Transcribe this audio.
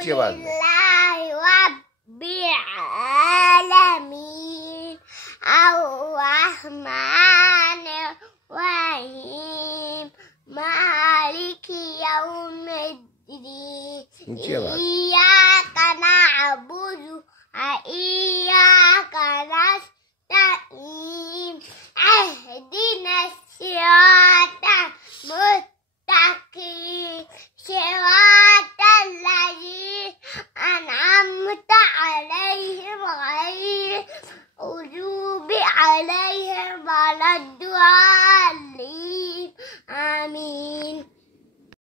ऊंची आवाज में। रब्बिल अर्रहमान अर्रहीम मालिकी यौमिद्दीन ऊंची आवाज। इय्याका नअबुदु व इय्याका नस्तईन इहदिनस सिरातल मुस्तकीम सिरातल लज़ीना अनअमता अलैहिम गैरिल मग़ज़ूबि अलैहिम वलद्दालिन।